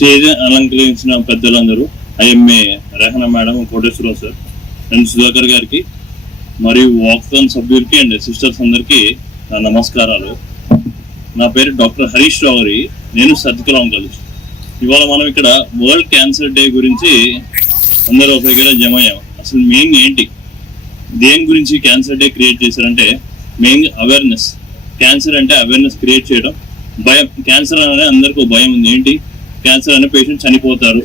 Stage అలంకరించిన పెద్దలందరూ IMA Rehana madam, Koteswararao sir and Sudhakar గారికి మరియు వాక్థాన్ సభ్యులకి అండ్ సిస్టర్స్ అందరికీ నా నమస్కారాలు. నా పేరు డాక్టర్ హరీష్ రావు. నేను సర్జికల్ ఆంకాలజిస్ట్. ఇవాళ మనం ఇక్కడ వరల్డ్ క్యాన్సర్ డే గురించి అందరూ ఒక దగ్గర జమ అయ్యాం. అసలు మెయిన్ ఏంటి, దేని గురించి క్యాన్సర్ డే క్రియేట్ చేశారంటే మెయిన్ అవేర్నెస్. క్యాన్సర్ అంటే అవేర్నెస్ క్రియేట్ చేయడం. భయం, క్యాన్సర్ అనే అందరికీ భయం ఉంది. ఏంటి, క్యాన్సర్ అనే పేషెంట్ చనిపోతారు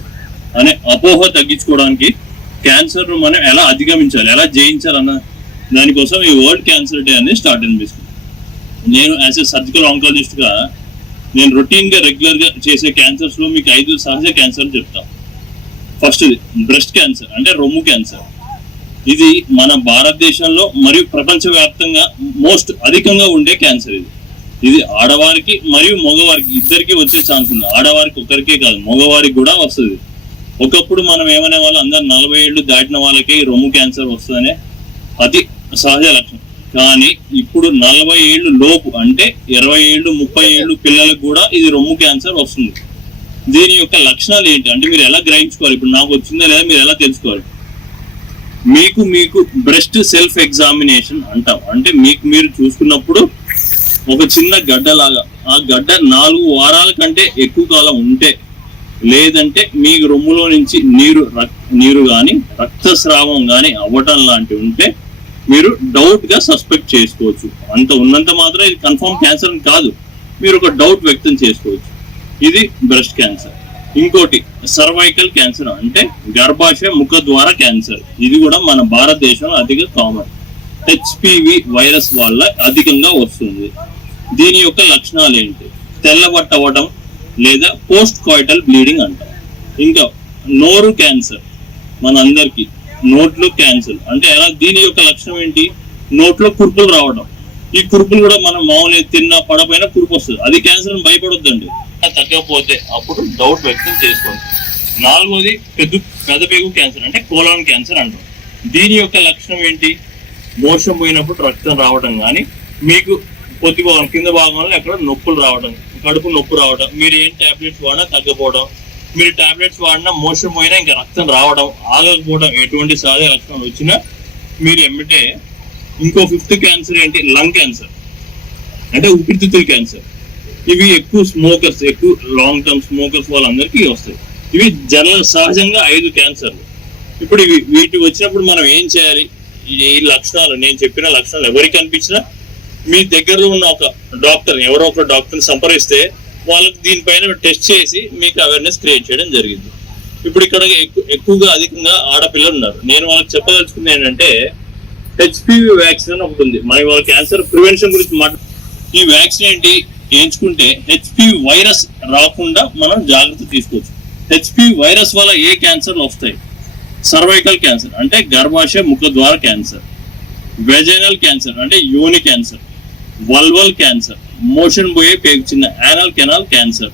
అనే అపోహ తగ్గించుకోవడానికి క్యాన్సర్ మనం ఎలా అధిగమించాలి, ఎలా జయించాలన్న దానికోసం ఈ వరల్డ్ క్యాన్సర్ డే అనేది స్టార్ట్ అనిపిస్తుంది. నేను యాజ్ ఎ సర్జికల్ ఆంకాలజిస్ట్ గా నేను రొటీన్ గా రెగ్యులర్ గా చేసే క్యాన్సర్స్ లో మీకు 5 సహజ క్యాన్సర్ చెప్తాను. ఫస్ట్ బ్రెస్ట్ క్యాన్సర్ అంటే రొమ్ము క్యాన్సర్. ఇది మన భారతదేశంలో మరియు ప్రపంచవ్యాప్తంగా మోస్ట్ అధికంగా ఉండే క్యాన్సర్. ఇది ఆడవారికి మరియు మగవారికి ఇద్దరికి వచ్చే ఛాన్స్ ఉంది. ఆడవారికి ఒకరికే కాదు, మగవారికి కూడా వస్తుంది. ఒకప్పుడు మనం ఏమనే వాళ్ళు అందరు 40 ఏళ్ళు దాటిన వాళ్ళకి రొమ్ము క్యాన్సర్ వస్తుందనే అతి సహజ లక్షణం. కానీ ఇప్పుడు 40 ఏళ్ళు లోపు అంటే 20 ఏళ్ళు 30 ఏళ్ళు పిల్లలకు కూడా ఇది రొమ్ము క్యాన్సర్ వస్తుంది. దీని యొక్క లక్షణాలు ఏంటి అంటే మీరు ఎలా గ్రహించుకోవాలి, ఇప్పుడు నాకు వచ్చిందా లేదా మీరు ఎలా తెలుసుకోవాలి. మీకు బ్రెస్ట్ సెల్ఫ్ ఎగ్జామినేషన్ అంటాం. అంటే మీరు చూసుకున్నప్పుడు ఒక చిన్న గడ్డ లాగా, ఆ గడ్డ 4 వారాల కంటే ఎక్కువ కాలం ఉంటే, లేదంటే మీకు రొమ్ములో నుంచి నీరు కానీ రక్తస్రావం కానీ అవ్వటం లాంటివి ఉంటే మీరు డౌట్ గా సస్పెక్ట్ చేసుకోవచ్చు. అంత ఉన్నంత మాత్రం ఇది కన్ఫర్మ్ క్యాన్సర్ కాదు, మీరు ఒక డౌట్ వ్యక్తం చేసుకోవచ్చు. ఇది బ్రెస్ట్ క్యాన్సర్. ఇంకోటి సర్వైకల్ క్యాన్సర్ అంటే గర్భాశయ ముఖద్వార క్యాన్సర్. ఇది కూడా మన భారతదేశంలో అధిక కామన్. HPV వైరస్ వల్ల అధికంగా వస్తుంది. దీని యొక్క లక్షణాలు ఏంటి, తెల్లబట్టవడం లేదా పోస్ట్ కాయిటల్ బ్లీడింగ్ అంటాం. ఇంకా నోరు క్యాన్సర్, మనందరికి నోట్లో క్యాన్సర్ అంటే ఎలా, దీని యొక్క లక్షణం ఏంటి, నోట్లో కురుపులు రావడం. ఈ కురుపులు కూడా మనం మామూలుగా తిన్న పడపైన కురుపు వస్తుంది. అది క్యాన్సర్ అని భయపడొద్దండి. తగ్గకపోతే అప్పుడు డౌట్ వ్యక్తం చేసుకోండి. 4వది పెదపేగు క్యాన్సర్ అంటే కోలాన్ క్యాన్సర్ అంటాం. దీని యొక్క లక్షణం ఏంటి, మోషన్ పోయినప్పుడు రక్తం రావడం కానీ, మీకు పొత్తి భాగం కింద భాగంలో ఎక్కడ నొప్పులు రావడం, కడుపు నొప్పి రావడం, మీరు ఏం టాబ్లెట్స్ వాడినా తగ్గపోవడం, మీరు టాబ్లెట్స్ వాడినా మోషన్ పోయినా ఇంకా రక్తం రావడం, ఆగకపోవడం, ఎటువంటి సహజ లక్షణాలు వచ్చినా మీరు ఎమ్మటే. ఇంకో 5th క్యాన్సర్ ఏంటి, లంగ్ క్యాన్సర్ అంటే ఊపిరితిత్తుల క్యాన్సర్. ఇవి ఎక్కువ స్మోకర్స్, ఎక్కువ లాంగ్ టర్మ్ స్మోకర్స్ వాళ్ళందరికీ వస్తాయి. ఇవి సహజంగా 5 క్యాన్సర్లు. ఇప్పుడు వీటి వచ్చినప్పుడు మనం ఏం చేయాలి, ఈ లక్షణాలు నేను చెప్పిన లక్షణాలు ఎవరికి కనిపించినా మీ దగ్గరలో ఉన్న ఒక డాక్టర్, ఎవరో ఒక డాక్టర్ని సంప్రదిస్తే వాళ్ళకి దీనిపైన టెస్ట్ చేసి మీకు అవేర్నెస్ క్రియేట్ చేయడం జరిగింది. ఇప్పుడు ఇక్కడ ఎక్కువగా అధికంగా ఆడపిల్లలు ఉన్నారు. నేను వాళ్ళకి చెప్పదలుచుకుంది ఏంటంటే HPV వ్యాక్సిన్ అని ఒకటి ఉంది. మన వాళ్ళ క్యాన్సర్ ప్రివెన్షన్ గురించి ఈ వ్యాక్సిన్ ఏంటి, వేయించుకుంటే HPV వైరస్ రాకుండా మనం జాగ్రత్త తీసుకోవచ్చు. HPV వైరస్ వల్ల ఏ క్యాన్సర్లు వస్తాయి, సర్వైకల్ క్యాన్సర్ అంటే గర్భాశయ ముఖద్వార క్యాన్సర్, వెజైనల్ క్యాన్సర్ అంటే యోని క్యాన్సర్, వల్వల్ క్యాన్సర్, మోషన్ పోయే పేగు చిన్న యానల్ కెనాల్ క్యాన్సర్,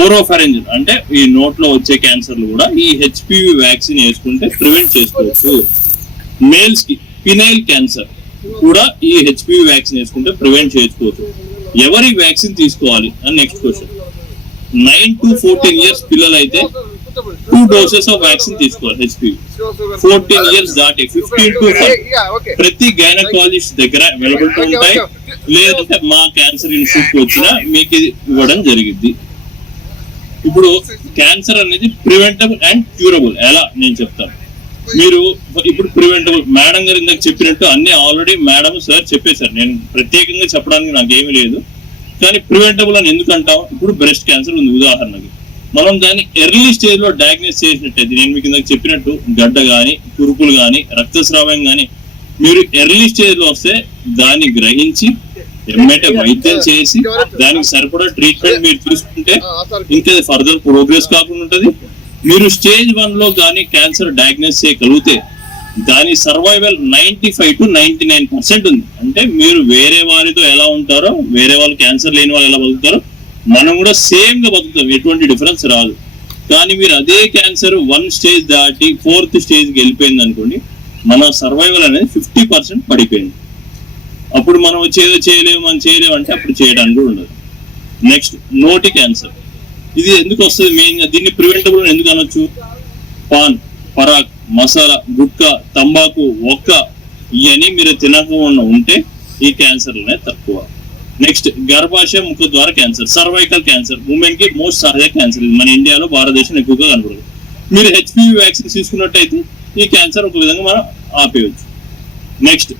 ఓరోఫారింజియల్ అంటే ఈ నోట్లో వచ్చే క్యాన్సర్లు కూడా ఈ HPV వ్యాక్సిన్ వేసుకుంటే ప్రివెంట్ చేసుకోవచ్చు. మేల్స్ కి పినైల్ క్యాన్సర్ కూడా ఈ HPV వ్యాక్సిన్ వేసుకుంటే ప్రివెంట్ చేసుకోవచ్చు. ఎవరి వ్యాక్సిన్ తీసుకోవాలి అని నెక్స్ట్ క్వశ్చన్. 9 to 14 years పిల్లలు అయితే 2 doses ఆఫ్ వ్యాక్సిన్ తీసుకోవాలి HPV. 14 years దాటి 15 to 5 ప్రతి గైనకాలజిస్ట్ దగ్గర అవైలబుల్ ఉంటాయి. లేదంటే మా క్యాన్సర్ ఇన్స్టిట్యూట్ వచ్చినా మీకు ఇది ఇవ్వడం జరిగింది. ఇప్పుడు క్యాన్సర్ అనేది ప్రివెంటబుల్ అండ్ క్యూరబుల్ ఎలా నేను చెప్తాను. మీరు ఇప్పుడు ప్రివెంటబుల్ మేడం గారు ఇందాక చెప్పినట్టు అన్ని ఆల్రెడీ మేడం సార్ చెప్పేశారు, నేను ప్రత్యేకంగా చెప్పడానికి నాకేమీ లేదు. కానీ ప్రివెంటబుల్ అని ఎందుకు అంటాం, ఇప్పుడు బ్రెస్ట్ క్యాన్సర్ ఉంది ఉదాహరణకి, మనం దాన్ని ఎర్లీ స్టేజ్ లో డయాగ్నోస్ చేసినట్టయితే నేను మీకు ఇందాక చెప్పినట్టు గడ్డ కానీ కురుపులు కానీ రక్తస్రావం కానీ మీరు ఎర్లీ స్టేజ్ లో వస్తే దాన్ని గ్రహించి ఎమ్మటే వైద్యం చేసి దానికి సరిపడా ట్రీట్మెంట్ మీరు తీసుకుంటే ఇంకా ఫర్దర్ ప్రోగ్రెస్ కాకుండా ఉంటుంది. మీరు స్టేజ్ 1 లో కానీ క్యాన్సర్ డయాగ్నోస్ చేయగలిగితే దాని సర్వైవల్ 95 to 99% ఉంది. అంటే మీరు వేరే వారితో ఎలా ఉంటారో, వేరే వాళ్ళు క్యాన్సర్ లేని వాళ్ళు ఎలా బతుకుతారో మనం కూడా సేమ్ గా బతుకుతాం, ఎటువంటి డిఫరెన్స్ రాదు. కానీ మీరు అదే క్యాన్సర్ 1 స్టేజ్ దాటి 4th స్టేజ్కి వెళ్ళిపోయింది అనుకోండి, మన సర్వైవల్ అనేది 50% పడిపోయింది. అప్పుడు మనం చేయలేము అంటే అప్పుడు చేయడానికి కూడా ఉండదు. నెక్స్ట్ నోటి క్యాన్సర్. ఇది ఎందుకు వస్తుంది మెయిన్ గా? దీన్ని ప్రివెంటబుల్ ఎందుకు అనొచ్చు? పాన్, పరాక్, మసాలా, గుట్కా, తంబాకు, ఒక్క ఇవన్నీ మీరు తినకుండా ఉంటే ఈ క్యాన్సర్లనే తక్కువ. నెక్స్ట్ గర్భాశయ ముఖ ద్వారా క్యాన్సర్, సర్వైకల్ క్యాన్సర్, ఉమెన్ కి మోస్ట్ సహజ క్యాన్సర్. ఇది మన ఇండియాలో భారతదేశం ఎక్కువగా కనపడదు. మీరు హెచ్పివి వ్యాక్సిన్ తీసుకున్నట్టయితే ఈ క్యాన్సర్ ఒక విధంగా మనం ఆపేయచ్చు. నెక్స్ట్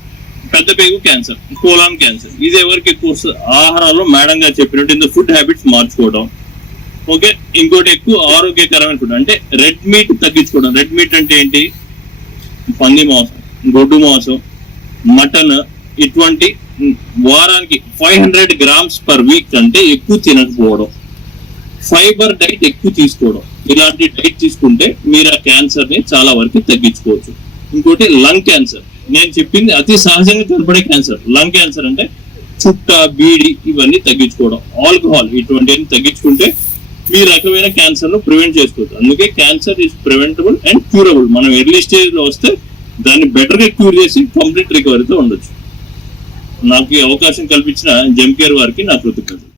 పెద్ద పేగు క్యాన్సర్, కోలాన్ క్యాన్సర్. ఇది ఎవరికి ఎక్కువ వస్తుంది? ఆహారాల్లో మేడం గారు చెప్పినట్టు ఇంత ఫుడ్ హ్యాబిట్స్ మార్చుకోవడం. ఓకే, ఇంకోటి ఎక్కువ ఆరోగ్యకరమైన ఫుడ్ అంటే రెడ్ మీట్ తగ్గించుకోవడం. రెడ్ మీట్ అంటే ఏంటి? పంది మాంసం, గొడ్డు మాంసం, మటన్, ఇటువంటి వారానికి 500 grams పర్ వీక్ అంటే ఎక్కువ తినకపోవడం. ఫైబర్ డైట్ ఎక్కువ తీసుకోవడం. ఇలాంటి డైట్ తీసుకుంటే మీరు ఆ క్యాన్సర్ ని చాలా వరకు తగ్గించుకోవచ్చు. ఇంకోటి లంగ్ క్యాన్సర్. నేను చెప్పింది అతి సహజంగా కనపడే క్యాన్సర్. లంగ్ క్యాన్సర్ అంటే చుట్ట, బీడి ఇవన్నీ తగ్గించుకోవడం, ఆల్కహాల్ ఇటువంటివన్నీ తగ్గించుకుంటే మీ రకమైన క్యాన్సర్ ను ప్రివెంట్ చేసుకోవచ్చు. అందుకే cancer is preventable and curable. మనం ఎర్లీ స్టేజ్ లో వస్తే దాన్ని బెటర్ గా క్యూర్ చేసి కంప్లీట్ రికవరీతో ఉండొచ్చు. నాకు ఈ అవకాశం కల్పించిన జెమ్ కేర్ వారికి నా కృతజ్ఞతలు.